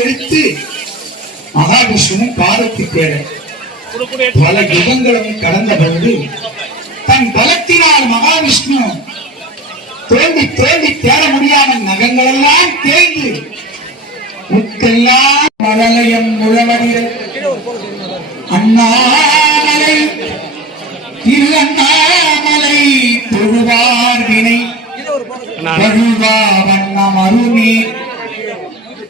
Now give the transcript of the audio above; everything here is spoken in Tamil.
எடுத்து மகாவிஷ்ணுவும் பார்வதி தேட பல யுகங்களும் கடந்த பொழுது தன் பலத்தினால் மகாவிஷ்ணு தேடி தேடி தேட முடியாமல் நகங்கள் எல்லாம் தேய்ந்து உட்கெல்லாம் மழலையம் முழவடிர அண்ணாமலை திரு தொழுவார் வினை. தொழுவா வண்ணம் அருமே